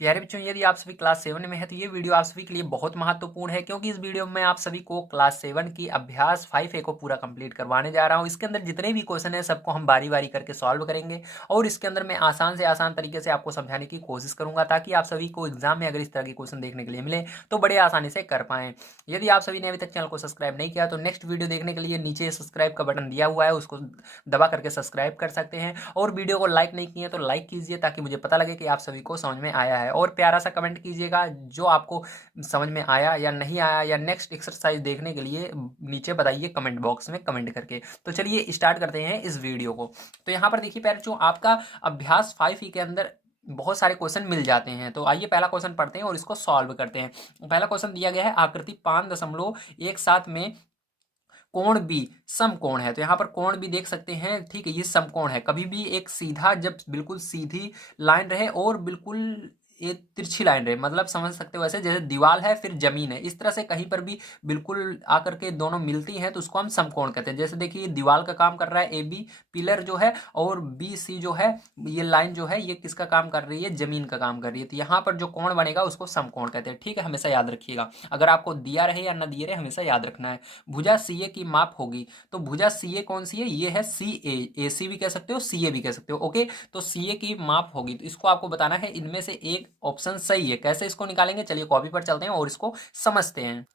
प्यारे बच्चों, यदि आप सभी क्लास 7 में है तो ये वीडियो आप सभी के लिए बहुत महत्वपूर्ण है, क्योंकि इस वीडियो में आप सभी को क्लास 7 की अभ्यास 5A को पूरा कंप्लीट करवाने जा रहा हूँ। इसके अंदर जितने भी क्वेश्चन है सबको हम बारी बारी करके सॉल्व करेंगे और इसके अंदर मैं आसान से आसान तरीके से आपको समझाने की कोशिश करूंगा, ताकि आप सभी को एग्जाम में अगर इस तरह के क्वेश्चन देखने के लिए मिले तो बड़े आसानी से कर पाएं। यदि आप सभी ने अभी तक चैनल को सब्सक्राइब नहीं किया तो नेक्स्ट वीडियो देखने के लिए नीचे सब्सक्राइब का बटन दिया हुआ है, उसको दबा करके सब्सक्राइब कर सकते हैं। और वीडियो को लाइक नहीं किए तो लाइक कीजिए, ताकि मुझे पता लगे कि आप सभी को समझ में आया है। और प्यारा सा कमेंट कीजिएगा जो आपको समझ में आया या नहीं आया, या नेक्स्ट एक्सरसाइज देखने के लिए नीचे बताइए कमेंट बॉक्स में कमेंट करके। तो चलिए स्टार्ट करते हैं इस वीडियो को। तो यहाँ पर देखिए प्यारे बच्चों, आपका अभ्यास 5E के अंदर बहुत सारे क्वेश्चन मिल जाते हैं। तो आइए पहला क्वेश्चन पढ़ते हैं और इसको सॉल्व करते हैं। पहला क्वेश्चन दिया गया है, आकृति 5.17 में कोण बी समकोण है। तो यहाँ पर कोण भी देख सकते हैं, ठीक है, ये समकोण है। कभी भी एक सीधा, जब बिल्कुल सीधी लाइन रहे और बिल्कुल एक तिरछी लाइन रहे, मतलब समझ सकते हो ऐसे जैसे दीवार है फिर जमीन है, इस तरह से कहीं पर भी बिल्कुल आकर के दोनों मिलती हैं तो उसको हम समकोण कहते हैं। जैसे देखिए दीवार का काम कर रहा है AB पिलर जो है, और BC जो है ये लाइन जो है ये किसका काम कर रही है, जमीन का काम कर रही है। तो यहाँ पर जो कोण बनेगा उसको समकोण कहते हैं, ठीक है, हमेशा याद रखिएगा। अगर आपको दिया रहे या न दिए रहे हमेशा याद रखना है। भुजा CA की माप होगी, तो भुजा CA कौन सी है, ये है CA। AC भी कह सकते हो, CA भी कह सकते हो, ओके। तो CA की माप होगी, तो इसको आपको बताना है इनमें से एक ऑप्शन सही है। कैसे इसको निकालेंगे, चलिए कॉपी पर चलते हैं और इसको समझते हैं।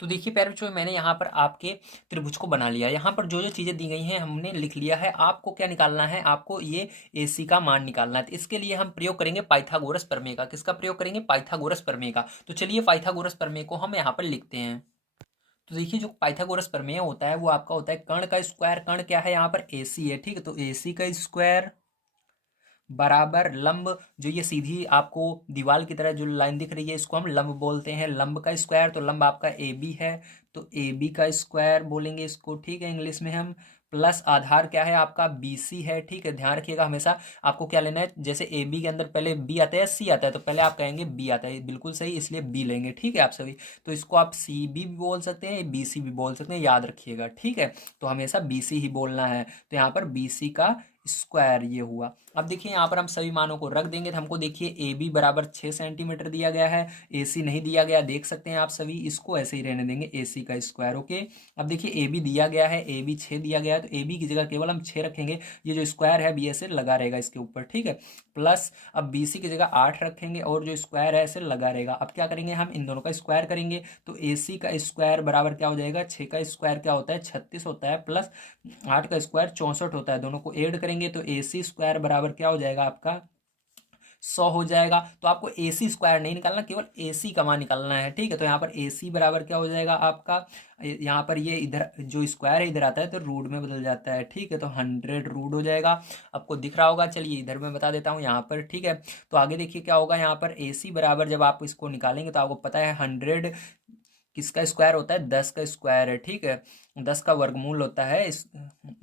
तो देखिए प्यारे बच्चों, मैंने यहाँ पर आपके त्रिभुज को बना लिया। यहाँ पर जो जो चीज़ें दी गई हैं हमने लिख लिया है। आपको क्या निकालना है, आपको ये AC का मान निकालना है। तो इसके लिए हम प्रयोग करेंगे पाइथागोरस प्रमेय का। किसका प्रयोग करेंगे, पाइथागोरस प्रमेय का। तो चलिए पाइथागोरस प्रमेय को हम यहाँ पर लिखते हैं। तो देखिए जो पाइथागोरस प्रमेय होता है वो आपका होता है कर्ण का स्क्वायर। कर्ण क्या है, यहाँ पर AC है, ठीक है। तो AC का स्क्वायर बराबर लंब, जो ये सीधी आपको दीवार की तरह जो लाइन दिख रही है इसको हम लंब बोलते हैं। लंब का स्क्वायर, तो लंब आपका AB है, तो AB का स्क्वायर बोलेंगे इसको, ठीक है, इंग्लिश में हम। प्लस आधार क्या है आपका, BC है, ठीक है। ध्यान रखिएगा हमेशा आपको क्या लेना है, जैसे AB के अंदर पहले B आता है C आता है, तो पहले आप कहेंगे B आता है, बिल्कुल सही, इसलिए B लेंगे, ठीक है आप सभी। तो इसको आप CB भी बोल सकते हैं, BC भी बोल सकते हैं, याद रखिएगा, ठीक है। तो हमेशा BC ही बोलना है। तो यहाँ पर BC का स्क्वायर ये हुआ। अब देखिए यहाँ पर हम सभी मानों को रख देंगे, तो हमको देखिए AB बराबर 6 सेंटीमीटर दिया गया है, AC नहीं दिया गया, देख सकते हैं आप सभी, इसको ऐसे ही रहने देंगे, AC का स्क्वायर, ओके। अब देखिए AB दिया गया है, AB 6 दिया गया है, तो AB की जगह केवल हम 6 रखेंगे, ये जो स्क्वायर है अभी ऐसे लगा रहेगा इसके ऊपर, ठीक है। प्लस अब BC की जगह 8 रखेंगे और जो स्क्वायर है ऐसे लगा रहेगा। अब क्या करेंगे, हम इन दोनों का स्क्वायर करेंगे, तो AC का स्क्वायर बराबर क्या हो जाएगा, 6 का स्क्वायर क्या होता है 36 होता है, प्लस 8 का स्क्वायर 64 होता है, दोनों को ऐड करेंगे तो AC स्क्वायर बराबर क्या हो जाएगा आपका 100 हो जाएगा। तो आपको AC स्क्वायर नहीं निकालना, केवल AC का मान निकालना है, ठीक है। तो यहाँ पर AC बराबर क्या हो जाएगा आपका, यहाँ पर ये इधर जो स्क्वायर है इधर आता है तो रूट में बदल जाता है, ठीक है। तो 100 रूट हो जाएगा, आपको दिख रहा होगा। चलिए इधर मैं बता देता हूँ यहाँ पर, ठीक है। तो आगे देखिए क्या होगा, यहाँ पर AC बराबर जब आप इसको निकालेंगे तो आपको पता है 100 किसका स्क्वायर होता है, 10 का स्क्वायर है, ठीक है। 10 का वर्गमूल होता है इस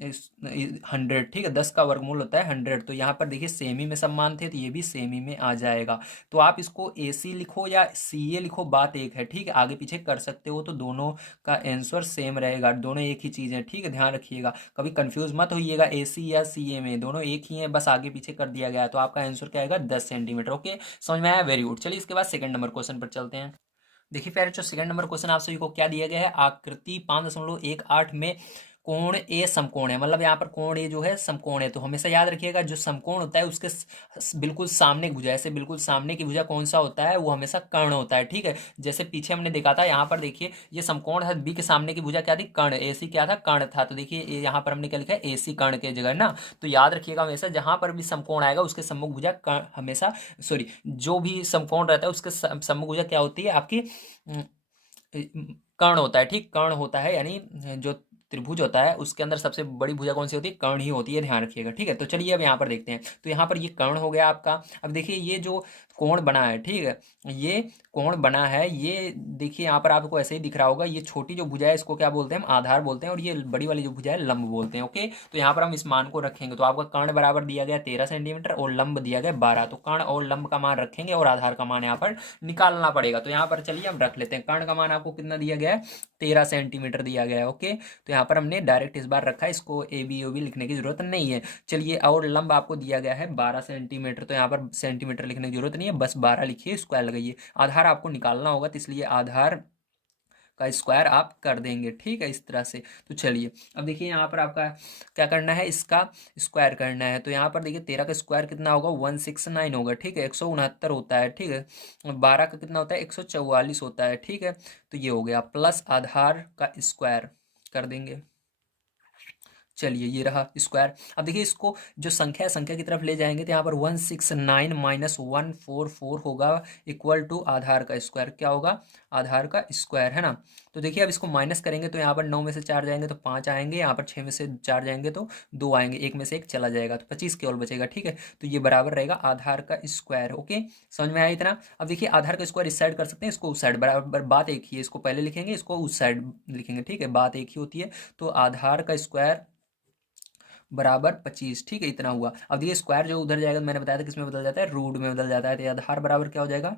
100, ठीक है, 10 का वर्गमूल होता है 100। तो यहाँ पर देखिए सेमी में समान थे तो ये भी सेमी में आ जाएगा। तो आप इसको AC लिखो या CA लिखो, बात एक है, ठीक है, आगे पीछे कर सकते हो, तो दोनों का आंसर सेम रहेगा, दोनों एक ही चीज़ है, ठीक है, ध्यान रखिएगा, कभी कंफ्यूज मत होइएगा AC या CA में, दोनों एक ही हैं, बस आगे पीछे कर दिया गया है। तो आपका आंसर क्या आएगा, 10 सेंटीमीटर, ओके। समझ में आया, वेरी गुड। चलिए इसके बाद सेकंड नंबर क्वेश्चन पर चलते हैं। देखिए प्यारे जो सेकंड नंबर क्वेश्चन आप सभी को क्या दिया गया है, आकृति 5.18 में कोण A समकोण है, मतलब यहाँ पर कोण A जो है समकोण है। तो हमेशा याद रखिएगा जो समकोण होता है उसके बिल्कुल सामने की भुजा, ऐसे बिल्कुल सामने की भुजा कौन सा होता है, वो हमेशा कर्ण होता है, ठीक है। जैसे पीछे हमने देखा था, यहाँ पर देखिए ये समकोण है, B के सामने की भुजा क्या थी, कर्ण, AC क्या था, कर्ण था। तो देखिए यहाँ पर हमने क्या लिखा है, AC कर्ण के जगह ना। तो याद रखिएगा हमेशा जहाँ पर भी समकोण आएगा उसके सम्मुख भुजा हमेशा, सॉरी, जो भी समकोण रहता है उसके सम्मुख भुजा क्या होती है आपकी, कर्ण होता है, ठीक, कर्ण होता है, यानी जो त्रिभुज होता है उसके अंदर सबसे बड़ी भुजा कौन सी होती है, कर्ण ही होती है, ध्यान रखिएगा, ठीक है। तो चलिए अब यहाँ पर देखते हैं। तो यहाँ पर ये कर्ण हो गया आपका। अब देखिए ये जो कोण बना है, ठीक है, ये कोण बना है, ये देखिए यहाँ पर आपको ऐसे ही दिख रहा होगा, ये छोटी जो भुजा है इसको क्या बोलते हैं, हम आधार बोलते हैं, और ये बड़ी वाली जो भुजा है लंब बोलते हैं, ओके। तो यहाँ पर हम इस मान को रखेंगे, तो आपका कर्ण बराबर दिया गया 13 सेंटीमीटर और लंब दिया गया 12। तो कर्ण और लंब का मान रखेंगे और आधार का मान यहाँ पर निकालना पड़ेगा। तो यहाँ पर चलिए हम रख लेते हैं, कर्ण का मान आपको कितना दिया गया है, 13 सेंटीमीटर दिया गया है, ओके। तो यहाँ यहाँ पर हमने डायरेक्ट इस बार रखा है, इसको ए बी ओ बी लिखने की जरूरत नहीं है। चलिए, और लंब आपको दिया गया है 12 सेंटीमीटर, तो यहाँ पर सेंटीमीटर लिखने की जरूरत नहीं है, बस 12 लिखिए, स्क्वायर लगाइए। आधार आपको निकालना होगा, तो इसलिए आधार का स्क्वायर आप कर देंगे, ठीक है, इस तरह से। तो चलिए अब देखिए यहाँ पर आपका क्या करना है, इसका स्क्वायर करना है। तो यहाँ पर देखिए 13 का स्क्वायर कितना होगा, 169 होगा, ठीक है, 169 होता है, ठीक है। 12 का कितना होता है, 144 होता है, ठीक है। तो ये हो गया, प्लस आधार का स्क्वायर कर देंगे। चलिए, ये रहा स्क्वायर। अब देखिए इसको जो संख्या है, संख्या की तरफ ले जाएंगे, तो यहाँ पर 169 माइनस 144 होगा इक्वल टू आधार का स्क्वायर। क्या होगा, आधार का स्क्वायर, है ना। तो देखिए अब इसको माइनस करेंगे, तो यहाँ पर 9 में से 4 जाएंगे तो 5 आएंगे, यहाँ पर 6 में से 4 जाएंगे तो 2 आएंगे, एक में से एक चला जाएगा, तो 25 केवल बचेगा, ठीक है। तो ये बराबर रहेगा आधार का स्क्वायर। ओके, समझ में आया इतना। अब देखिए आधार का स्क्वायर इस साइड कर सकते हैं, इसको उस साइड, बराबर बात एक ही है, इसको पहले लिखेंगे, इसको उस साइड लिखेंगे, ठीक है, बात एक ही होती है। तो आधार का स्क्वायर बराबर 25, ठीक है, इतना हुआ। अब देखिए स्क्वायर जो उधर जाएगा, मैंने बताया था किसमें बदल जाता है, रूट में बदल जाता है। तो आधार बराबर क्या हो जाएगा,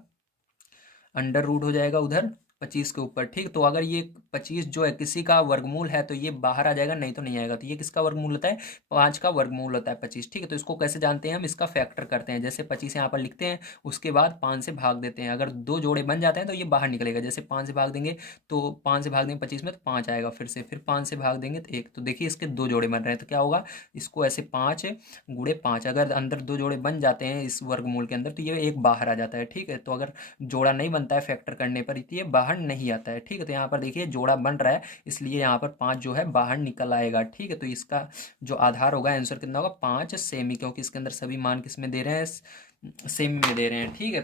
अंडर रूट हो जाएगा उधर 25 के ऊपर, ठीक। तो अगर ये 25 जो है किसी का वर्गमूल है तो ये बाहर आ जाएगा, नहीं तो नहीं आएगा। तो ये किसका वर्गमूल होता है, 5 का वर्गमूल होता है 25, ठीक है। तो इसको कैसे जानते हैं हम, इसका फैक्टर करते हैं। जैसे 25 यहाँ पर लिखते हैं, उसके बाद 5 से भाग देते हैं, अगर 2 जोड़े बन जाते हैं तो ये बाहर निकलेगा। जैसे 5 से भाग देंगे तो 5 से भाग देंगे 25 में तो 5 आएगा, फिर 5 से भाग देंगे तो 1। तो देखिए इसके 2 जोड़े बन रहे हैं, तो क्या होगा, इसको ऐसे 5 गुणे 5, अगर अंदर 2 जोड़े बन जाते हैं इस वर्गमूल के अंदर तो ये एक बाहर आ जाता है, ठीक है। तो अगर जोड़ा नहीं बनता है फैक्टर करने पर, ये बाहर नहीं आता है, ठीक है। तो यहाँ पर देखिए जोड़ा बन रहा है, इसलिए यहाँ पर 5 जो है बाहर निकल आएगा, ठीक है। तो इसका जो आधार होगा, आंसर कितना होगा, 5 सेमी, क्योंकि इसके अंदर सभी मान किसमें दे रहे हैं, सेमी में दे रहे हैं, ठीक है।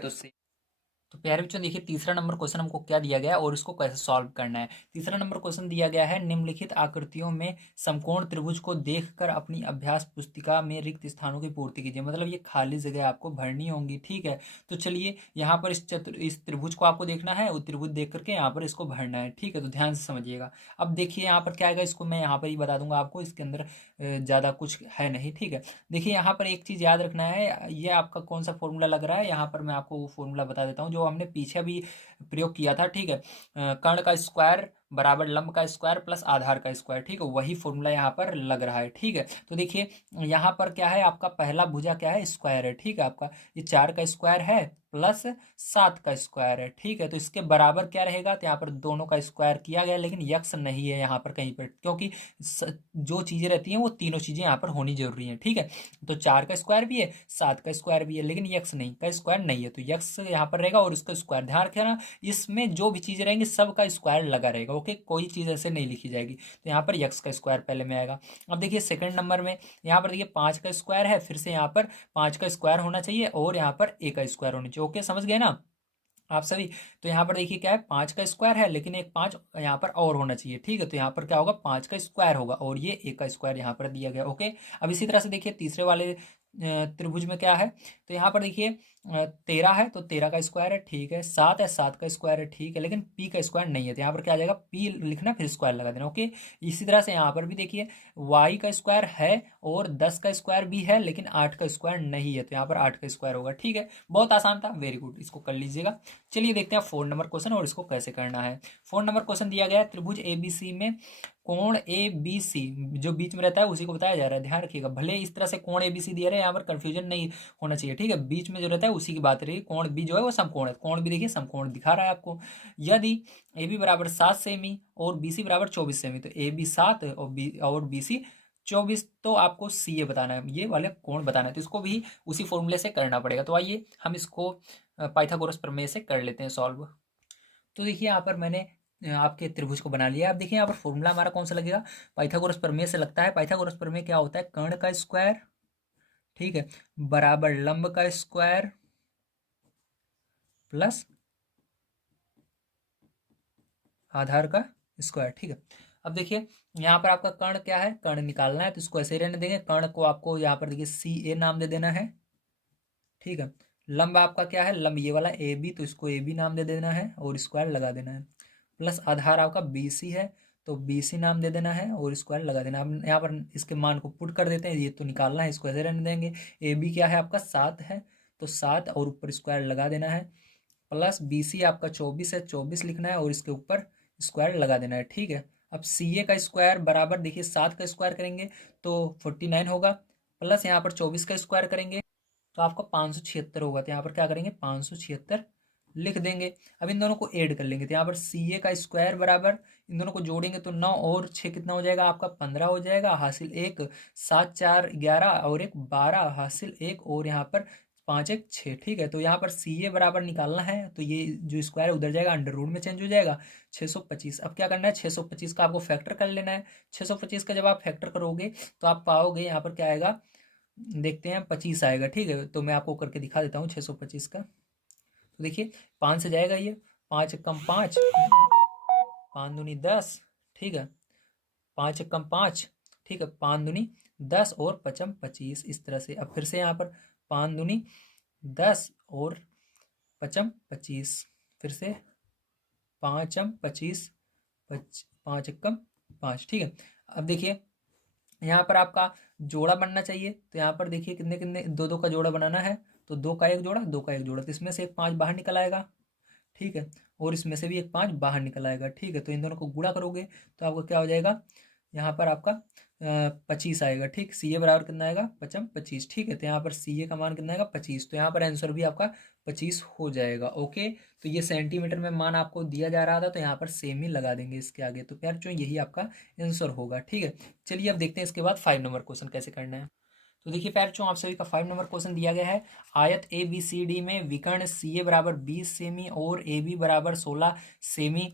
तो प्यारे बच्चों देखिए तीसरा नंबर क्वेश्चन हमको क्या दिया गया है और इसको कैसे सॉल्व करना है। तीसरा नंबर क्वेश्चन दिया गया है, निम्नलिखित आकृतियों में समकोण त्रिभुज को देखकर अपनी अभ्यास पुस्तिका में रिक्त स्थानों की पूर्ति कीजिए। मतलब ये खाली जगह आपको भरनी होंगी, ठीक है। तो चलिए यहाँ पर इस त्रिभुज को आपको देखना है, वो त्रिभुज देख करके यहाँ पर इसको भरना है, ठीक है। तो ध्यान से समझिएगा। अब देखिए यहाँ पर क्या आएगा, इसको मैं यहाँ पर ही बता दूंगा आपको, इसके अंदर ज़्यादा कुछ है नहीं, ठीक है। देखिए यहाँ पर एक चीज़ याद रखना है, ये आपका कौन सा फॉर्मूला लग रहा है, यहाँ पर मैं आपको वो फॉर्मूला बता देता हूँ जो हमने पीछे भी प्रयोग किया था, ठीक है। कर्ण का स्क्वायर बराबर लंब का स्क्वायर प्लस आधार का स्क्वायर, ठीक है, वही फॉर्मूला यहाँ पर लग रहा है, ठीक है। तो देखिए यहाँ पर क्या है, आपका पहला भुजा क्या है, स्क्वायर है, ठीक है। आपका ये 4 का स्क्वायर है प्लस 7 का स्क्वायर है, ठीक है। तो इसके बराबर क्या रहेगा, तो यहाँ पर दोनों का स्क्वायर किया गया, लेकिन यक्स नहीं है यहाँ पर कहीं पर, क्योंकि जो चीज़ें रहती हैं वो तीनों चीज़ें यहाँ पर होनी जरूरी है, ठीक है। तो 4 का स्क्वायर भी है, 7 का स्क्वायर भी है, लेकिन यक्स नहीं, का स्क्वायर नहीं है, तो यक्स यहाँ पर रहेगा और इसका स्क्वायर। ध्यान रखना, इसमें जो भी चीज़ें रहेंगी सब का स्क्वायर लगा रहेगा, ओके, कोई चीज़ ऐसे नहीं लिखी जाएगी। तो यहाँ पर यक्स का स्क्वायर पहले में आएगा। अब देखिए सेकंड नंबर में यहाँ पर देखिए 5 का स्क्वायर है, फिर से यहाँ पर 5 का स्क्वायर होना चाहिए और यहाँ पर ए का स्क्वायर होना चाहिए, ओके, समझ गए ना आप सभी। तो यहाँ पर देखिए क्या है, 5 का स्क्वायर है, लेकिन एक 5 यहाँ पर और होना चाहिए, ठीक है। तो यहाँ पर क्या होगा, 5 का स्क्वायर होगा और ये ए का स्क्वायर यहाँ पर दिया गया, ओके। अब इसी तरह से देखिए तीसरे वाले त्रिभुज में क्या है, तो यहाँ पर देखिए 13 है तो 13 का स्क्वायर है, ठीक है। 7 है, 7 का स्क्वायर है, ठीक है, लेकिन पी का स्क्वायर नहीं है, तो यहाँ पर क्या आ जाएगा, पी लिखना फिर स्क्वायर लगा देना, ओके। इसी तरह से यहाँ पर भी देखिए वाई का स्क्वायर है और 10 का स्क्वायर भी है, लेकिन 8 का स्क्वायर नहीं है, तो यहाँ पर 8 का स्क्वायर होगा, ठीक है। बहुत आसान था, वेरी गुड, इसको कर लीजिएगा। चलिए देखते हैं 4 नंबर क्वेश्चन और इसको कैसे करना है। 4 नंबर क्वेश्चन दिया गया है, त्रिभुज एबीसी में कोण ए बी सी जो बीच में रहता है उसी को बताया जा रहा है, ध्यान रखिएगा। भले इस तरह से कोण ए बी सी दिया रहे, यहाँ पर कंफ्यूजन नहीं होना चाहिए, ठीक है। बीच में जो रहता है उसी की बात रही, कोण बी जो है वो समकोण है, कोण भी देखिए समकोण दिखा रहा है आपको। यदि ए बी बराबर 7 सेमी और बी सी बराबर 24 सेमी, तो ए बी 7 और बी सी 24, तो आपको सी ए बताना है, ये वाले कोण बताना है। तो इसको भी उसी फॉर्मूले से करना पड़ेगा। तो आइए हम इसको पाइथागोरस प्रमेय से कर लेते हैं सॉल्व। तो देखिए यहाँ पर मैंने आपके त्रिभुज को बना लिया। अब देखिए यहाँ पर फॉर्मूला हमारा कौन सा लगेगा, पाइथागोरस प्रमेय से लगता है। पाइथागोरस प्रमेय क्या होता है, कर्ण का स्क्वायर, ठीक है, बराबर लंब का स्क्वायर प्लस आधार का स्क्वायर, ठीक है। अब देखिए यहाँ पर आपका कर्ण क्या है, कर्ण निकालना है, तो इसको ऐसे ही रहने देंगे। कर्ण को आपको यहाँ पर देखिए सी ए नाम दे देना है, ठीक है। लंब आपका क्या है, लंब ये वाला ए बी, तो इसको ए बी नाम दे देना है और स्क्वायर लगा देना है। प्लस आधार आपका बी सी है, तो बी सी नाम दे देना है और स्क्वायर लगा देना है। अब यहाँ पर इसके मान को पुट कर देते हैं, ये तो निकालना है, इसको ऐसे रहने देंगे। ए बी क्या है आपका 7 है, तो 7 और ऊपर स्क्वायर लगा देना है। प्लस बी सी आपका 24 है, 24 लिखना है और इसके ऊपर स्क्वायर लगा देना है, ठीक है। अब सी ए का स्क्वायर बराबर देखिए 7 का स्क्वायर करेंगे तो 49 होगा, प्लस यहाँ पर 24 का स्क्वायर करेंगे तो आपका 576 होगा। तो यहाँ पर क्या करेंगे 576 लिख देंगे। अब इन दोनों को ऐड कर लेंगे तो यहाँ पर सी ए का स्क्वायर बराबर इन दोनों को जोड़ेंगे तो 9 और 6 कितना हो जाएगा आपका 15 हो जाएगा, हासिल एक 7 4 11 और एक 12 हासिल एक और यहाँ पर 5 1 6। ठीक है, तो यहाँ पर सी ए बराबर निकालना है तो ये जो स्क्वायर उधर जाएगा अंडर रूट में चेंज हो जाएगा 625। अब क्या करना है 625 का आपको फैक्टर कर लेना है। 625 का जब आप फैक्टर करोगे तो आप पाओगे यहाँ पर क्या आएगा, देखते हैं 25 आएगा। ठीक है, तो मैं आपको करके दिखा देता हूँ 625 का। तो देखिए 5 से जाएगा ये, 5 कम 5, 5 दूनी 10। ठीक है, 5 कम 5, ठीक है 5 दूनी 10 और 5 25 इस तरह से। अब फिर से यहाँ पर 5 दूनी 10 और 5 25, फिर से 5 25, 5 कम 5। ठीक है, अब देखिए यहाँ पर आपका जोड़ा बनना चाहिए तो यहाँ पर देखिए कितने कितने दो दो का जोड़ा बनाना है तो 2 का एक जोड़ा 2 का एक जोड़ा, तो इसमें से एक 5 बाहर निकल आएगा। ठीक है, और इसमें से भी एक 5 बाहर निकल आएगा। ठीक है, तो इन दोनों को गुणा करोगे तो आपका क्या हो जाएगा, यहाँ पर आपका 25 आएगा। ठीक, सी ए बराबर कितना आएगा 5 25। ठीक है, तो यहाँ पर सी ए का मान कितना आएगा 25, तो यहाँ पर आंसर भी आपका 25 हो जाएगा। ओके, तो ये सेंटीमीटर में मान आपको दिया जा रहा था तो यहाँ पर सेम ही लगा देंगे इसके आगे, तो प्यार जो यही आपका आंसर होगा। ठीक है, चलिए अब देखते हैं इसके बाद 5 नंबर क्वेश्चन कैसे करना है। तो देखिए प्यार आप सभी का 5 नंबर क्वेश्चन दिया गया है। आयत ए बी सी डी में विकर्ण सी ए बराबर 20 सेमी और ए बी बराबर 16 सेमी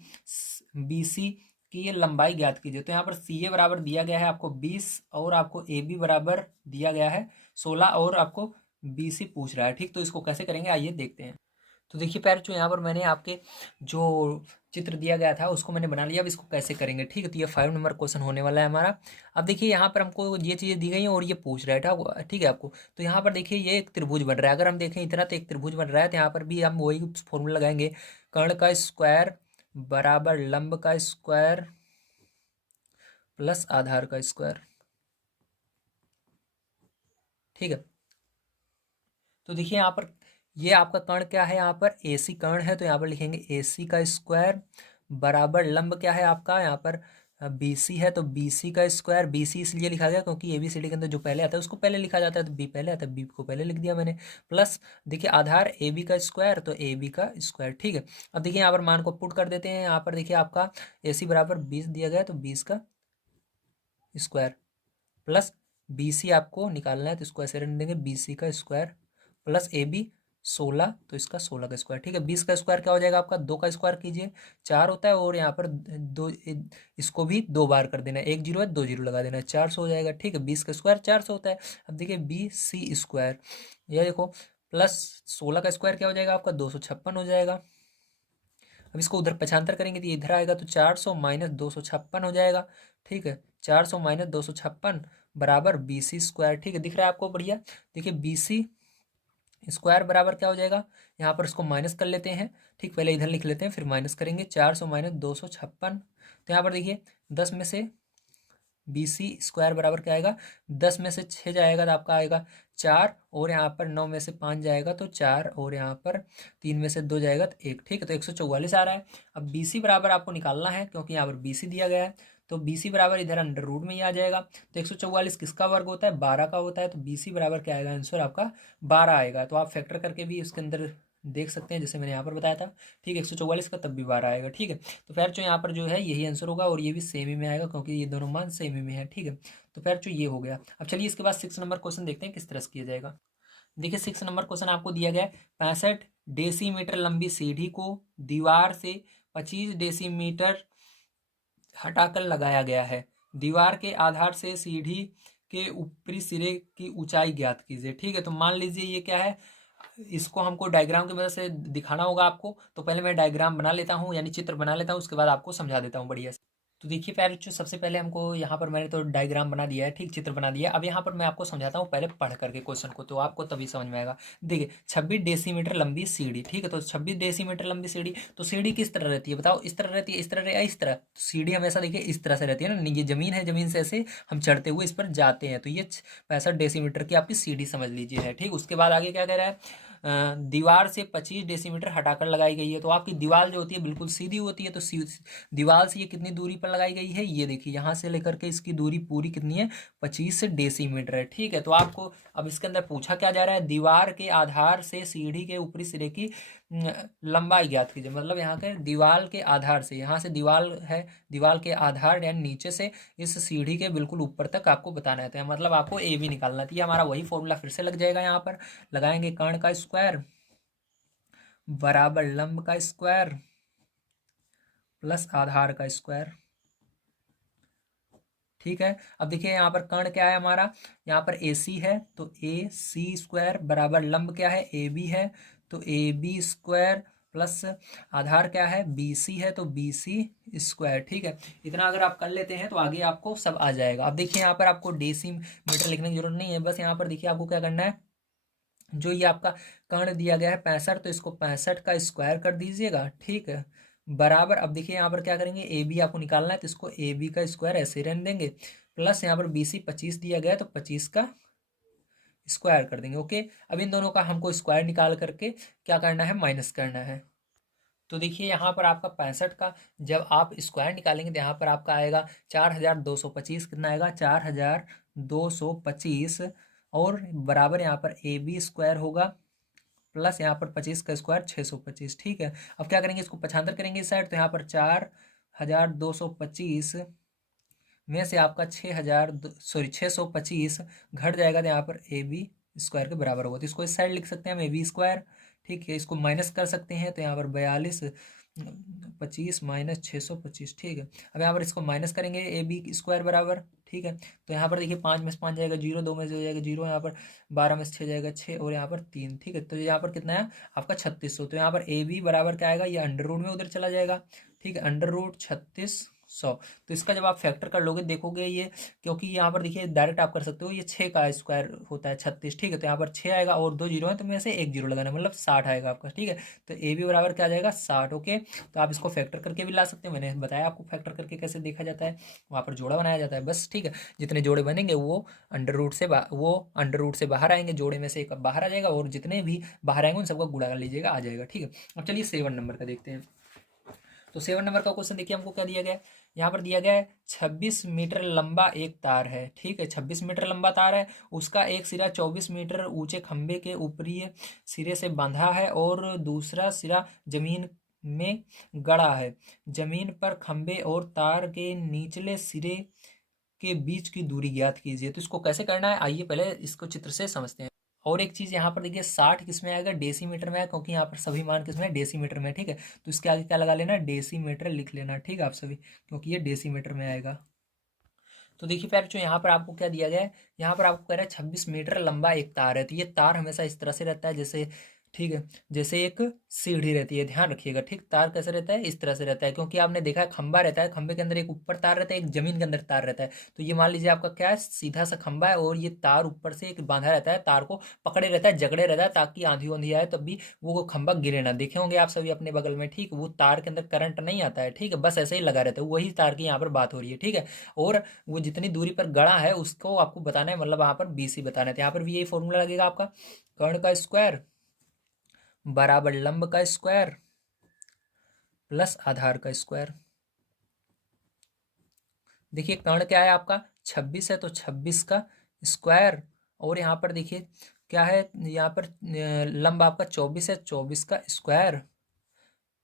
बी सी की ये लंबाई ज्ञात कीजिए। तो यहाँ पर सी ए बराबर दिया गया है आपको 20 और आपको ए बी बराबर दिया गया है 16 और आपको बी सी पूछ रहा है। ठीक, तो इसको कैसे करेंगे आइए देखते हैं। तो देखिए पैर यहाँ पर मैंने आपके जो चित्र दिया गया था उसको मैंने बना लिया। अब इसको कैसे करेंगे, ठीक है, तो ये 5 नंबर क्वेश्चन होने वाला है हमारा। अब देखिए यहाँ पर हमको ये चीज़ें दी गई हैं और ये पूछ रहा है, ठीक है आपको। तो यहाँ पर देखिए ये एक त्रिभुज बन रहा है, अगर हम देखें इतना तो एक त्रिभुज बन रहा है, तो यहाँ पर भी हम वही फॉर्मूला लगाएंगे, कर्ण का स्क्वायर बराबर लंब का स्क्वायर प्लस आधार का स्क्वायर। ठीक है, तो देखिए यहाँ पर ये आपका कर्ण क्या है, यहाँ पर ए सी कर्ण है, तो यहाँ पर लिखेंगे ए सी का स्क्वायर बराबर लंब क्या है आपका, यहाँ पर बी सी है, तो बी सी का स्क्वायर। बी सी इसलिए लिखा गया क्योंकि ए बी सी डी के अंदर जो पहले आता है उसको पहले लिखा जाता है, तो बी पहले आता है, बी को पहले लिख दिया मैंने। प्लस देखिए आधार ए बी का स्क्वायर, तो ए बी का स्क्वायर। ठीक है, अब देखिए यहाँ पर मान को पुट कर देते हैं। यहाँ पर देखिए आपका ए सी बराबर 20 दिया गया है, तो 20 का स्क्वायर प्लस बी सी आपको निकालना है, तो इसको ऐसे रहने देंगे, बी सी का स्क्वायर प्लस ए बी 16, तो इसका 16 का स्क्वायर। ठीक है, 20 का स्क्वायर क्या हो जाएगा आपका, 2 का स्क्वायर कीजिए 4 होता है, और यहाँ पर दो इसको भी 2 बार कर देना है, 1 जीरो है 2 जीरो लगा देना है, 400 हो जाएगा। ठीक है, 20 का स्क्वायर 400 होता है। अब देखिए बी सी स्क्वायर, ये देखो प्लस 16 का स्क्वायर क्या हो जाएगा आपका 256 हो जाएगा। अब इसको उधर पक्षांतर करेंगे तो इधर आएगा, तो 400 माइनस 256 हो जाएगा। ठीक है, 400 माइनस 256 बराबर बी सी स्क्वायर। ठीक है, दिख रहा है आपको, बढ़िया। देखिए बी सी स्क्वायर बराबर क्या हो जाएगा, यहाँ पर इसको माइनस कर लेते हैं। ठीक, पहले इधर लिख लेते हैं फिर माइनस करेंगे, 400 माइनस 256। तो यहाँ पर देखिए 10 में से बी सी स्क्वायर बराबर क्या आएगा, 10 में से 6 जाएगा तो आपका आएगा 4, और यहाँ पर 9 में से 5 जाएगा तो 4, और यहाँ पर 3 में से 2 जाएगा तो 1। ठीक है, तो 144 आ रहा है। अब बी सी बराबर आपको निकालना है क्योंकि यहाँ पर बी सी दिया गया है, तो बी सी बराबर इधर अंडर रूट में ही आ जाएगा। तो 144 किसका वर्ग होता है, 12 का होता है, तो बी सी बराबर क्या आएगा, आंसर आपका 12 आएगा। तो आप फैक्टर करके भी इसके अंदर देख सकते हैं जैसे मैंने यहाँ पर बताया था। ठीक है, 144 का तब भी 12 आएगा। ठीक है, तो फिर जो यहाँ पर जो है यही आंसर होगा, और ये भी सेम ही में आएगा क्योंकि ये दोनों मान सेम ही में है। ठीक है, तो फिर जो ये हो गया। अब चलिए इसके बाद 6 नंबर क्वेश्चन देखते हैं किस तरह से किया जाएगा। देखिए 6 नंबर क्वेश्चन आपको दिया गया है, 65 डेसीमीटर लंबी सीढ़ी को दीवार से 25 डेसीमीटर हटाकर लगाया गया है। दीवार के आधार से सीढ़ी के ऊपरी सिरे की ऊंचाई ज्ञात कीजिए। ठीक है, तो मान लीजिए ये क्या है, इसको हमको डायग्राम की मदद से दिखाना होगा आपको। तो पहले मैं डायग्राम बना लेता हूँ, यानी चित्र बना लेता हूँ, उसके बाद आपको समझा देता हूँ बढ़िया से। तो देखिए प्यारे बच्चों, सबसे पहले हमको यहाँ पर मैंने तो डायग्राम बना दिया है, ठीक, चित्र बना दिया। अब यहाँ पर मैं आपको समझाता हूँ पहले पढ़ करके क्वेश्चन को, तो आपको तभी समझ में आएगा। देखिए 26 डेसीमीटर लंबी सीढ़ी, ठीक है, तो 26 डेसीमीटर लंबी सीढ़ी, तो सीढ़ी किस तरह रहती है बताओ, इस तरह रहती है, इस तरह या इस तरह। तो सीढ़ी हमेशा देखिए इस तरह से रहती है ना, ये जमीन है, जमीन से ऐसे हम चढ़ते हुए इस पर जाते हैं, तो ये 65 डेसीमीटर की आपकी सीढ़ी समझ लीजिए है। ठीक, उसके बाद आगे क्या कह रहा है, दीवार से 25 डेसीमीटर हटाकर लगाई गई है। तो आपकी दीवार जो होती है बिल्कुल सीधी होती है, तो दीवार से ये कितनी दूरी पर लगाई गई है, ये देखिए यहाँ से लेकर के इसकी दूरी पूरी कितनी है, 25 डेसीमीटर है। ठीक है, तो आपको अब इसके अंदर पूछा क्या जा रहा है, दीवार के आधार से सीढ़ी के ऊपरी सिरे की लंबाई ज्ञात कीजिए। मतलब यहाँ के दीवार के आधार से, यहाँ से दीवार है, दीवार के आधार यानी नीचे से इस सीढ़ी के बिल्कुल ऊपर तक आपको बताना है। तो मतलब आपको ए बी निकालना है। तो ये हमारा वही फॉर्मूला फिर से लग जाएगा। यहाँ पर लगाएंगे कर्ण का स्क्वायर बराबर लंब का स्क्वायर प्लस आधार का स्क्वायर। ठीक है, अब देखिए यहाँ पर कर्ण क्या है हमारा, यहाँ पर ए सी है तो ए सी स्क्वायर बराबर लंब क्या है, ए बी है तो ए बी स्क्वायर प्लस आधार क्या है, बी सी है तो बी सी स्क्वायर। ठीक है, इतना अगर आप कर लेते हैं तो आगे आपको सब आ जाएगा। अब देखिए यहाँ पर आपको डेसीमीटर लिखने की जरूरत नहीं है, बस यहाँ पर देखिए आपको क्या करना है, जो ये आपका कर्ण दिया गया है 65, तो इसको 65 का स्क्वायर कर दीजिएगा। ठीक है, बराबर अब देखिए यहाँ पर क्या करेंगे, ए बी आपको निकालना है तो इसको ए बी का स्क्वायर ऐसे रहने देंगे, प्लस यहाँ पर बी सी 25 दिया गया है तो 25 का स्क्वायर कर देंगे। ओके, अब इन दोनों का हमको स्क्वायर निकाल करके क्या करना है, माइनस करना है। तो देखिए यहाँ पर आपका 65 का जब आप स्क्वायर निकालेंगे तो यहाँ पर आपका आएगा 4225, कितना आएगा 4225, और बराबर यहाँ पर ए बी स्क्वायर होगा प्लस यहाँ पर 25 का स्क्वायर 625। ठीक है, अब क्या करेंगे, इसको पक्षांतर करेंगे इस साइड, तो यहाँ पर 4225 में से आपका 625 घट जाएगा, तो यहाँ पर ए बी स्क्वायर के बराबर होगा। तो इसको इस साइड लिख सकते हैं हम ए बी स्क्वायर। ठीक है, इसको माइनस कर सकते हैं, तो यहाँ पर 4225 माइनस 625। ठीक है, अब यहाँ पर इसको माइनस करेंगे ए बी स्क्वायर बराबर। ठीक है, तो यहाँ पर देखिए 5 में से 5 जाएगा 0, 2 में से हो जाएगा 0, यहाँ पर 12 में से 6 जाएगा 6, और यहाँ पर 3। ठीक है, तो यहाँ पर कितना है आपका 3600। तो यहाँ पर ए बी बराबर क्या आएगा, ये अंडर रूट में उधर चला जाएगा। ठीक है, अंडर रूट 3600। तो इसका जब आप फैक्टर कर लोगे देखोगे ये, क्योंकि यहाँ पर देखिए डायरेक्ट आप कर सकते हो, ये 6 का स्क्वायर होता है 36। ठीक है, तो यहाँ पर 6 आएगा और 2 जीरो है तो में से एक जीरो लगाना, मतलब 60 आएगा आपका। ठीक है, तो ए बी बराबर क्या आ जाएगा 60। ओके, तो आप इसको फैक्टर करके भी ला सकते हो, मैंने बताया आपको फैक्टर करके कैसे देखा जाता है, वहाँ पर जोड़ा बनाया जाता है बस। ठीक है, जितने जोड़े बनेंगे वो अंडर रूट से बाहर आएंगे, जोड़े में से एक बाहर आ जाएगा, और जितने भी बाहर आएंगे उन सबका गुणा कर लीजिएगा, आ जाएगा। ठीक है, अब चलिए 7 नंबर का देखते हैं। तो 7 नंबर का क्वेश्चन देखिए हमको क्या दिया गया है, यहाँ पर दिया गया है 26 मीटर लंबा एक तार है। ठीक है, 26 मीटर लंबा तार है, उसका एक सिरा 24 मीटर ऊंचे खंबे के ऊपरी सिरे से बंधा है और दूसरा सिरा जमीन में गड़ा है। जमीन पर खंबे और तार के निचले सिरे के बीच की दूरी ज्ञात कीजिए। तो इसको कैसे करना है, आइए पहले इसको चित्र से समझते हैं। और एक चीज़ यहाँ पर देखिए 60 किस में आएगा, डेसीमीटर में आएगा, क्योंकि यहाँ पर सभी मान किस में है, डेसीमीटर में। ठीक है, तो इसके आगे क्या लगा लेना, डेसीमीटर लिख लेना। ठीक है आप सभी, क्योंकि ये डेसीमीटर में आएगा। तो देखिए प्यारे बच्चों, यहाँ पर आपको क्या दिया गया है, यहाँ पर आपको कह रहा है 26 मीटर लंबा एक तार है। तो ये तार हमेशा इस तरह से रहता है जैसे, ठीक है, जैसे एक सीढ़ी रहती है, ध्यान रखिएगा। ठीक, तार कैसे रहता है, इस तरह से रहता है, क्योंकि आपने देखा है खंबा रहता है, खंबे के अंदर एक ऊपर तार रहता है, एक जमीन के अंदर तार रहता है। तो ये मान लीजिए आपका क्या है, सीधा सा खंबा है और ये तार ऊपर से एक बांधा रहता है, तार को पकड़े रहता है, जकड़े रहता है, ताकि आंधी वांधी आए तब भी वो खंबा गिरे ना। देखे होंगे आप सभी अपने बगल में। ठीक, वो तार के अंदर करंट नहीं आता है। ठीक है, बस ऐसे ही लगा रहता है, वही तार की यहाँ पर बात हो रही है। ठीक है, और वो जितनी दूरी पर गड़ा है उसको आपको बताना है, मतलब वहां पर बी सी बताना है। तो यहाँ पर भी यही फॉर्मूला लगेगा आपका, कर्ण का स्क्वायर बराबर लंब का स्क्वायर प्लस आधार का स्क्वायर। देखिए कर्ण क्या है आपका 26 है, तो 26 का स्क्वायर, और यहाँ पर देखिए क्या है, यहाँ पर लंब आपका 24 है, 24 का स्क्वायर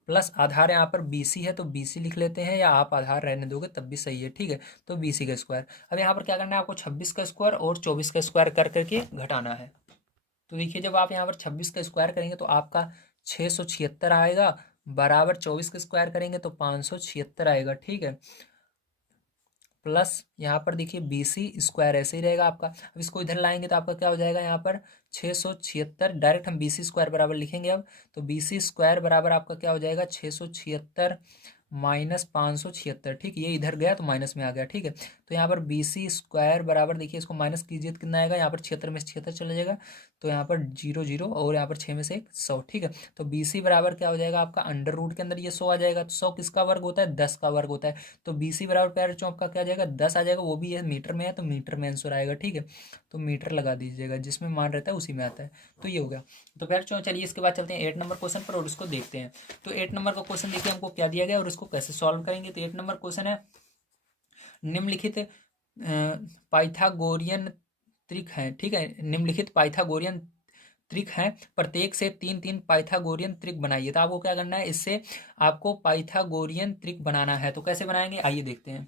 प्लस आधार यहाँ पर BC है तो BC लिख लेते हैं, या आप आधार रहने दोगे तब भी सही है। ठीक है, तो BC का स्क्वायर। अब यहाँ पर क्या करना है आपको, 26 का स्क्वायर और 24 का स्क्वायर कर करके घटाना है। तो देखिए जब आप यहाँ पर 26 का स्क्वायर करेंगे तो आपका 676 आएगा, बराबर 24 का स्क्वायर करेंगे तो 576 आएगा। ठीक है, प्लस यहाँ पर देखिए BC स्क्वायर ऐसे ही रहेगा आपका। अब इसको इधर लाएंगे तो आपका क्या हो जाएगा, यहाँ पर 676, डायरेक्ट हम BC स्क्वायर बराबर लिखेंगे अब, तो BC स्क्वायर बराबर आपका क्या हो जाएगा 676 -576, ठीक। ये इधर गया तो माइनस में आ गया, ठीक है। तो यहाँ पर BC² बराबर, देखिए इसको माइनस कीजिए तो कितना आएगा, यहाँ पर 76 में से 76 चला जाएगा, तो यहाँ पर 0 0 और यहाँ पर 6 में से 1 100, ठीक है। तो BC बराबर क्या हो जाएगा आपका, अंडर रूट के अंदर ये 100 आ जाएगा, तो 100 किसका वर्ग होता है, 10 का वर्ग होता है। तो BC बराबर प्यारे बच्चों आपका क्या आ जाएगा, 10 आ जाएगा, वो भी ये मीटर में है तो मीटर में आंसर आएगा, ठीक है। तो मीटर लगा दीजिएगा, जिसमें मान रहता है उसी में आता है। तो ये हो गया। तो प्यारे बच्चों चलिए इसके बाद चलते हैं 8 नंबर क्वेश्चन पर और उसको देखते हैं। तो 8 नंबर का क्वेश्चन देखिए हमको क्या दिया गया और इसको कैसे सॉल्व करेंगे। तो 8 नंबर क्वेश्चन है, निम्नलिखित पाइथागोरियन त्रिक है, ठीक है। निम्नलिखित पाइथागोरियन त्रिक है, प्रत्येक से 3 3 पाइथागोरियन त्रिक बनाइए। तो आपको क्या करना है, इससे आपको पाइथागोरियन त्रिक बनाना है। तो कैसे बनाएंगे आइए देखते हैं।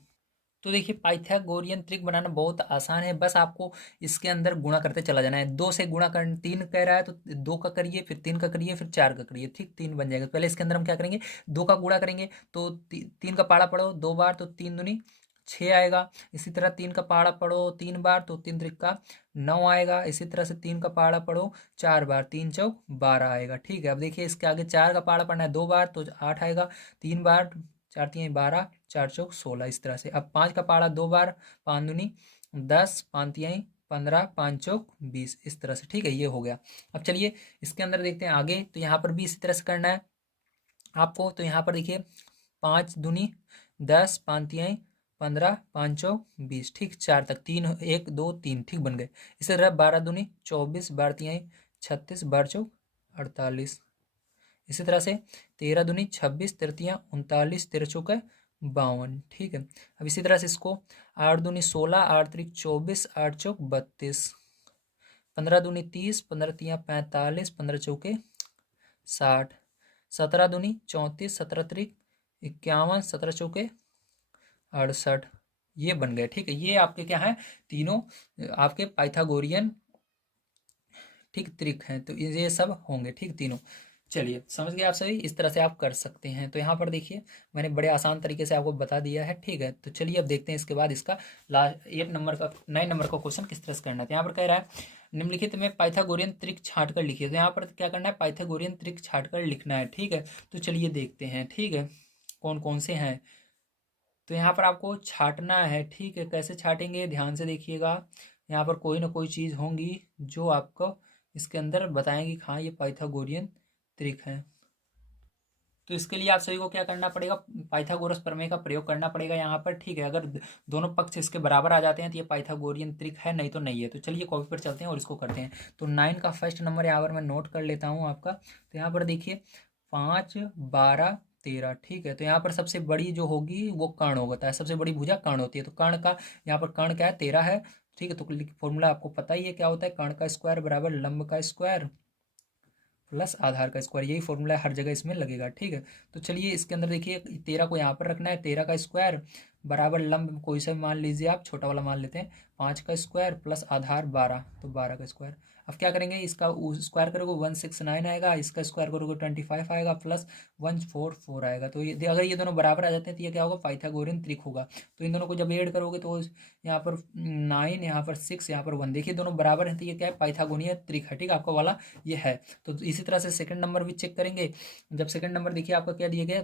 तो देखिए पाइथागोरियन त्रिक बनाना बहुत आसान है, बस आपको इसके अंदर गुणा करते चला जाना है। 2 से गुणा कर, 3 कह रहा है तो 2 का करिए, फिर 3 का करिए, फिर 4 का करिए, ठीक। 3 बन जाएगा। पहले इसके अंदर हम क्या करेंगे, 2 का गुणा करेंगे तो 3 का पाड़ा पढ़ो 2 बार तो 3 दूनी 6 आएगा। इसी तरह 3 का पाड़ा पढ़ो 3 बार तो 3 त्रिका 9 आएगा। इसी तरह से 3 का पाड़ा पढ़ो 4 बार, 3 चौक 12 आएगा, ठीक है। अब देखिए इसके आगे 4 का पाड़ा पढ़ना है 2 बार तो 8 आएगा, 3 बार 4 3 12, 4 चौक 16, इस तरह से। अब 5 का पाड़ा 2 बार, 5 दूनी 10, 5 तिहाई 15, 5 चौक 20, इस तरह से, ठीक है। ये हो गया। अब चलिए इसके अंदर देखते हैं आगे। तो यहाँ पर भी इसी तरह से करना है आपको। तो यहाँ पर देखिए 5 दूनी 10, 5 तिहाई 15, 5 चौक 20, ठीक। 4 तक 3 1 2 3, ठीक बन गए। इसी तरह 12 दूनी 24, 12 तिहाई 36, 12 चौक 48। इसी तरह से 13 दूनी 26, तृतीया 39, 13 चौका 52, ठीक है। अब इसी तरह से इसको 8 दूनी 16, 8 त्रिक 24, 8 चौक 32, 15 दूनी 30, 15 तिया 45, 15 चौके 60, 17 दूनी 34, 17 त्रिक 51, 17 चौके 68। ये बन गए, ठीक है। ये आपके क्या है, तीनों आपके पाइथागोरियन, ठीक, त्रिक हैं। तो ये सब होंगे, ठीक, तीनों। चलिए समझ गए आप सभी, इस तरह से आप कर सकते हैं। तो यहाँ पर देखिए मैंने बड़े आसान तरीके से आपको बता दिया है, ठीक है। तो चलिए अब देखते हैं इसके बाद इसका लास्ट 8 नंबर का 9 नंबर का क्वेश्चन किस तरह से करना है। तो यहाँ पर कह रहा है, निम्नलिखित में पाइथागोरियन त्रिक छांट कर लिखिए। तो यहाँ पर क्या करना है, पाइथागोरियन त्रिक छांट कर लिखना है, ठीक है। तो चलिए देखते हैं, ठीक है, कौन कौन से हैं। तो यहाँ पर आपको छांटना है, ठीक है। कैसे छाटेंगे ध्यान से देखिएगा। यहाँ पर कोई ना कोई चीज़ होंगी जो आपको इसके अंदर बताएंगी, हाँ ये पाइथागोरियन त्रिक है। तो इसके लिए आप सभी को क्या करना पड़ेगा, पाइथागोरस प्रमेय का प्रयोग करना पड़ेगा यहाँ पर, ठीक है। अगर दोनों पक्ष इसके बराबर आ जाते हैं तो ये पाइथागोरियन त्रिक है, नहीं तो नहीं है। तो चलिए कॉपी पर चलते हैं और इसको करते हैं। तो 9 का फर्स्ट नंबर यहाँ पर मैं नोट कर लेता हूँ आपका। तो यहाँ पर देखिए 5 12 13, ठीक है। तो यहाँ पर सबसे बड़ी जो होगी वो कर्ण होता है, सबसे बड़ी भुजा कर्ण होती है। तो कर्ण का यहाँ पर कर्ण क्या है, 13 है, ठीक है। तो फॉर्मूला आपको पता ही है क्या होता है, कर्ण का स्क्वायर बराबर लंब का स्क्वायर प्लस आधार का स्क्वायर, यही फॉर्मूला हर जगह इसमें लगेगा, ठीक है। तो चलिए इसके अंदर देखिए 13 को यहाँ पर रखना है, 13 का स्क्वायर बराबर लंब कोई सा भी मान लीजिए, आप छोटा वाला मान लेते हैं, 5 का स्क्वायर प्लस आधार 12, तो 12 का स्क्वायर। अब क्या करेंगे, इसका स्क्वायर करोगे 169 आएगा, इसका स्क्वायर करोगे 25 आएगा, प्लस 144 आएगा। तो ये अगर ये दोनों बराबर आ जाते हैं तो ये क्या होगा, पाइथागोरियन त्रिक होगा। तो इन दोनों को जब ऐड करोगे तो यहाँ पर 9, यहाँ पर 6, यहाँ पर 1, देखिए दोनों बराबर है तो ये क्या है, पाइथागोरियन त्रिक है, ठीक है। आपका वाला ये है। तो इसी तरह से सेकंड नंबर भी चेक करेंगे। जब सेकंड नंबर देखिए आपका क्या दिया गया,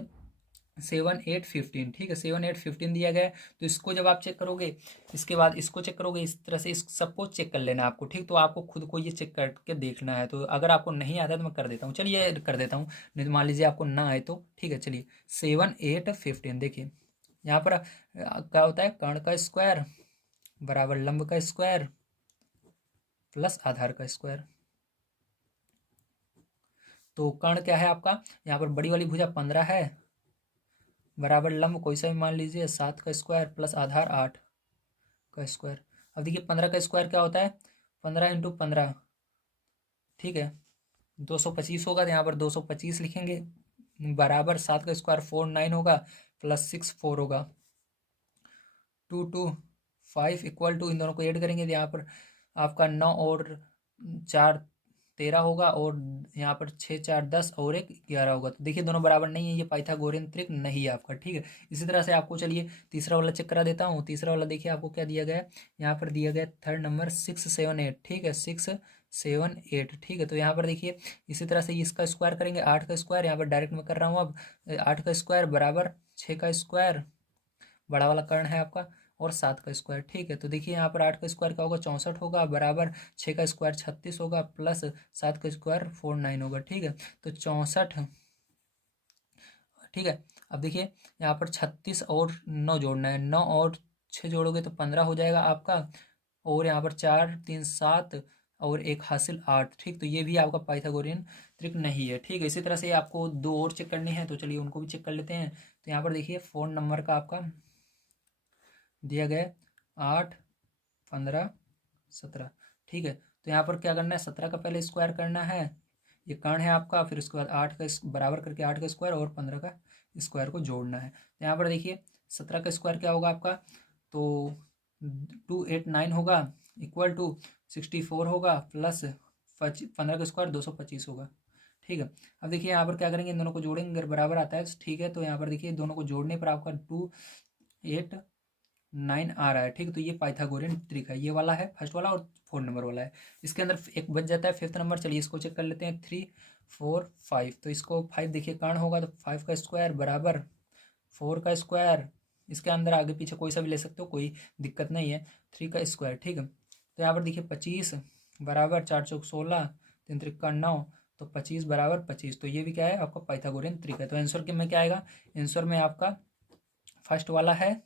7 8 15, ठीक है। 7 8 15 दिया गया है। तो इसको जब आप चेक करोगे, इसके बाद इसको चेक करोगे, इस तरह से इस सबको चेक कर लेना है आपको, ठीक। तो आपको खुद को ये चेक करके देखना है। तो अगर आपको नहीं आता तो मैं कर देता हूँ, चलिए कर देता हूँ, नहीं तो मान लीजिए आपको ना आए तो, ठीक है। चलिए 7 8 15, देखिए यहाँ पर क्या होता है, कर्ण का स्क्वायर बराबर लंब का स्क्वायर प्लस आधार का स्क्वायर। तो कर्ण क्या है आपका, यहाँ पर बड़ी वाली भुजा 15 है, बराबर लंब कोई सा भी मान लीजिए 7 का स्क्वायर प्लस आधार 8 का स्क्वायर। अब देखिए 15 का स्क्वायर क्या होता है, 15 × 15, ठीक है, 225 होगा। तो यहाँ पर 225 लिखेंगे, बराबर 7 का स्क्वायर 49 होगा, प्लस 6 4 होगा, 2 2 5 इक्वल टू, इन दोनों को ऐड करेंगे तो यहाँ पर आपका 9 और 4 13 होगा, और यहाँ पर 6 4 10 और 1 11 होगा। तो देखिए दोनों बराबर नहीं है, ये पाइथागोरियन त्रिक नहीं है आपका, ठीक है। इसी तरह से आपको चलिए तीसरा वाला चेक करा देता हूँ। तीसरा वाला देखिए आपको क्या दिया गया है, यहाँ पर दिया गया थर्ड नंबर 6 7 8, ठीक है, 6 7 8, ठीक है। तो यहाँ पर देखिए इसी तरह से इसका स्क्वायर करेंगे, 8 का स्क्वायर यहाँ पर डायरेक्ट में कर रहा हूँ अब, 8 का स्क्वायर बराबर 6 का स्क्वायर बड़ा वाला कर्ण है आपका, और 7 का स्क्वायर। ठीक है, तो देखिए यहाँ पर 8 का स्क्वायर क्या होगा, 64 होगा, बराबर 6 का स्क्वायर 36 होगा, प्लस 7 का स्क्वायर 49 होगा। ठीक है, तो 64। ठीक है, अब देखिए यहाँ पर 36 और 9 जोड़ना है, 9 और 6 जोड़ोगे तो 15 हो जाएगा आपका, और यहाँ पर 4 3 7 और एक हासिल 8। ठीक, तो ये भी आपका पाइथागोरियन त्रिक नहीं है। ठीक है, इसी तरह से आपको दो और चेक करनी है, तो चलिए उनको भी चेक कर लेते हैं। तो यहाँ पर देखिए फ़ोन नंबर का आपका दिया गया 8 15 17। ठीक है, तो यहाँ पर क्या करना है, 17 का पहले स्क्वायर करना है, ये कर्ण है आपका, फिर उसके बाद 8 का बराबर करके 8 का स्क्वायर और 15 का स्क्वायर को जोड़ना है। तो यहाँ पर देखिए 17 का स्क्वायर क्या होगा आपका, तो 289 होगा, इक्वल टू 64 होगा, प्लस 15 का स्क्वायर 225 होगा। ठीक है, अब देखिए यहाँ पर क्या करेंगे, इन दोनों को जोड़ेंगे, अगर बराबर आता है ठीक है, तो यहाँ पर देखिए दोनों को जोड़ने पर आपका 289 आ रहा है। ठीक है, तो ये पाइथागोरियन ट्रिक है, ये वाला है फर्स्ट वाला, और 4 नंबर वाला है। इसके अंदर एक बच जाता है 5th नंबर, चलिए इसको चेक कर लेते हैं। 3 4 5, तो इसको 5 देखिए कर्ण होगा, तो 5 का स्क्वायर बराबर 4 का स्क्वायर, इसके अंदर आगे पीछे कोई सा भी ले सकते हो, कोई दिक्कत नहीं है, 3 का स्क्वायर। ठीक है, तो यहाँ पर देखिए 25 बराबर 4 चौक 16, 3 त्रिका 9, तो 25 बराबर 25, तो ये भी क्या है आपका पाइथागोरियन त्रिक है। तो आंसर के में क्या आएगा, आंसर में आपका फर्स्ट वाला है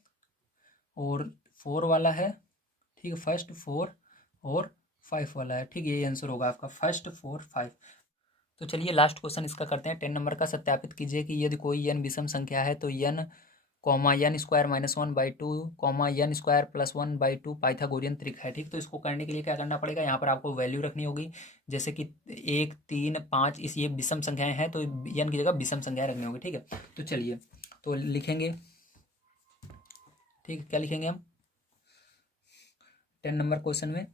और 4 वाला है। ठीक है, फर्स्ट 4 और 5 वाला है। ठीक है, ये आंसर होगा आपका फर्स्ट 4 5। तो चलिए लास्ट क्वेश्चन इसका करते हैं। 10 नंबर का सत्यापित कीजिए कि यदि कोई n विषम संख्या है तो n comma n square -1/2 comma n square +1/2 Pythagorean त्रिक है। ठीक, तो इसको करने के लिए क्या करना पड़ेगा, यहाँ पर आपको वैल्यू रखनी होगी, जैसे कि 1 3 5, इस ये विषम संख्याएं हैं तो n की जगह विषम संख्याएं रखनी होगी। ठीक है, तो चलिए तो लिखेंगे। ठीक है, क्या लिखेंगे हम 10 नंबर क्वेश्चन में,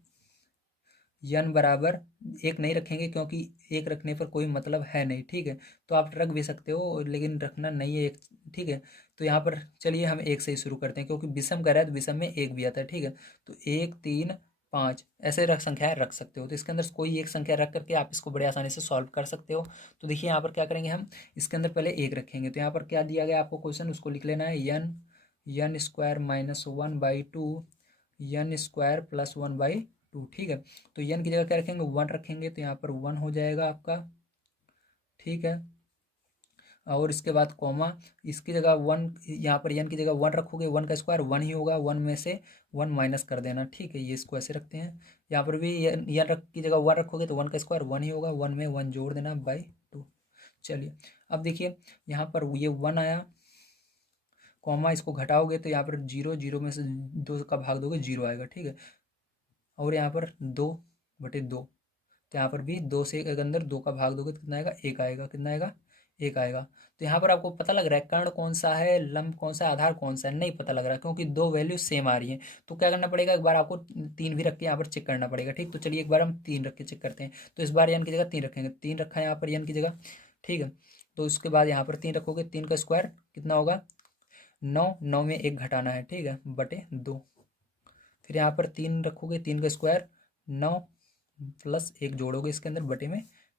यन बराबर एक नहीं रखेंगे क्योंकि एक रखने पर कोई मतलब है नहीं। ठीक है, तो आप रख भी सकते हो लेकिन रखना नहीं है एक। ठीक है, तो यहाँ पर चलिए हम एक से ही शुरू करते हैं, क्योंकि विषम का रहा है तो विषम में एक भी आता है। ठीक है, तो 1 3 5 ऐसे संख्याएं रख सकते हो, तो इसके अंदर कोई एक संख्या रख करके आप इसको बड़े आसानी से सॉल्व कर सकते हो। तो देखिए यहाँ पर क्या करेंगे हम, इसके अंदर पहले एक रखेंगे, तो यहाँ पर क्या दिया गया आपको क्वेश्चन, उसको लिख लेना है, यन स्क्वायर -1/2 यन स्क्वायर +1/2। ठीक है, तो यन की जगह क्या रखेंगे, 1 रखेंगे, तो यहाँ पर 1 हो जाएगा आपका। ठीक है, और इसके बाद कॉमा, इसकी जगह 1, यहाँ पर यन की जगह 1 रखोगे, 1 का स्क्वायर 1 ही होगा, 1 में से 1 माइनस कर देना। ठीक है, ये इसको ऐसे रखते हैं। यहाँ पर भी यन रख की जगह 1 रखोगे तो 1 का स्क्वायर 1 ही होगा, 1 में 1 जोड़ देना /2। चलिए अब देखिए यहाँ पर ये 1 आया, कॉमा इसको घटाओगे तो यहाँ पर 0, 0 में से 2 का भाग दोगे 0 आएगा। ठीक है, और यहाँ पर 2/2, तो यहाँ पर भी 2 से एक अंदर 2 का भाग दोगे तो कितना आएगा, 1 आएगा। कितना आएगा, 1 आएगा। तो यहाँ पर आपको पता लग रहा है कर्ण कौन सा है, लंब कौन सा है, आधार कौन सा है, नहीं पता लग रहा है क्योंकि दो वैल्यू सेम आ रही हैं। तो क्या करना पड़ेगा, एक बार आपको 3 भी रख के यहाँ पर चेक करना पड़ेगा। ठीक, तो चलिए एक बार हम 3 रख के चेक करते हैं। तो इस बार यन की जगह 3 रखेंगे, 3 रखा है यहाँ पर यन की जगह। ठीक है, तो उसके बाद यहाँ पर 3 रखोगे, 3 का स्क्वायर कितना होगा 9, 9 में 1 घटाना है। ठीक है, /2। फिर यहाँ पर 3 रखोगे, 3 का स्क्वायर 9 प्लस 1 जोड़ोगे इसके अंदर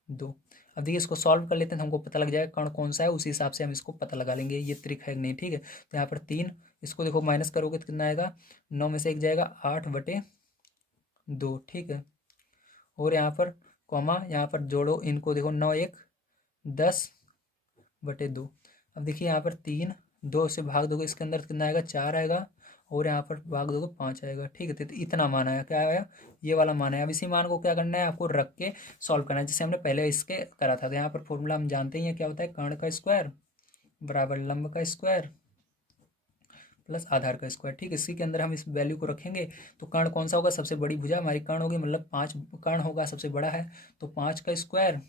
/2। अब देखिए इसको सॉल्व कर लेते हैं तो हमको पता लग जाएगा कर्ण कौन सा है, उसी हिसाब से हम इसको पता लगा लेंगे ये त्रिक है नहीं। ठीक है, तो यहाँ पर 3, इसको देखो माइनस करोगे तो कितना आएगा, 9 में से 1 जाएगा 8/2। ठीक है, और यहाँ पर कॉमा, यहाँ पर जोड़ो इनको, देखो 9 1 10/2। अब देखिए यहाँ पर 3, 2 से भाग दोगे इसके अंदर कितना आएगा, 4 आएगा, और यहाँ पर भाग दोगे 5 आएगा। ठीक है, तो इतना मान आया, क्या आया, ये वाला मान है। अब इसी मान को क्या करना है, आपको रख के सॉल्व करना है, जैसे हमने पहले इसके करा था। तो यहाँ पर फॉर्मूला हम जानते ही हैं क्या होता है, कर्ण का स्क्वायर बराबर लंब का स्क्वायर प्लस आधार का स्क्वायर। ठीक है, इसी के अंदर हम इस वैल्यू को रखेंगे। तो कर्ण कौन सा होगा, सबसे बड़ी भुजा हमारी कर्ण होगी, मतलब 5 कर्ण होगा, सबसे बड़ा है, तो 5 का स्क्वायर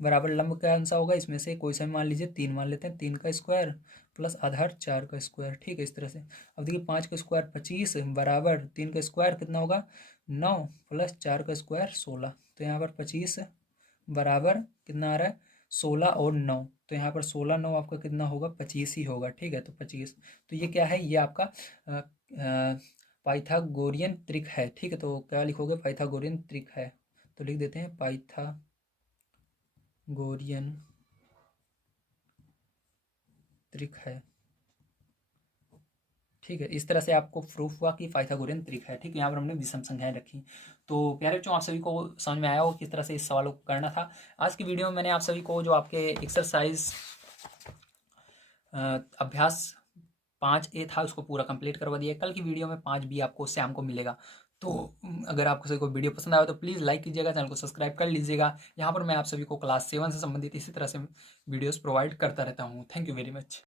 बराबर लंब का आंसर होगा, इसमें से कोई सा मान लीजिए 3 मान लेते हैं, 3 का स्क्वायर प्लस आधार 4 का स्क्वायर। ठीक है, इस तरह से। अब देखिए 5 का स्क्वायर 25 बराबर 3 का स्क्वायर कितना होगा 9 प्लस 4 का स्क्वायर 16। तो यहाँ पर 25 बराबर कितना आ रहा है 16 और 9, तो यहाँ पर 16 9 आपका कितना होगा 25 ही होगा। ठीक है, तो 25, तो ये क्या है, ये आपका पाइथागोरियन त्रिक है। ठीक है, तो क्या लिखोगे, पाइथागोरियन त्रिक है, तो लिख देते हैं पाइथागोरियन त्रिक है। ठीक है, इस तरह से आपको प्रूफ हुआ कि पाइथागोरियन त्रिक है। ठीक है, यहाँ पर हमने विषम संख्याएं रखी। तो प्यारे बच्चों, आप सभी को समझ में आया हो किस तरह से इस सवालों को करना था। आज की वीडियो में मैंने आप सभी को जो आपके एक्सरसाइज अभ्यास 5A था उसको पूरा कंप्लीट करवा दिया। कल की वीडियो में 5B आपको शाम को मिलेगा। तो अगर आपको सभी को वीडियो पसंद आया तो प्लीज़ लाइक कीजिएगा, चैनल को सब्सक्राइब कर लीजिएगा। यहाँ पर मैं आप सभी को क्लास 7 से संबंधित इसी तरह से वीडियोस प्रोवाइड करता रहता हूँ। Thank you very much.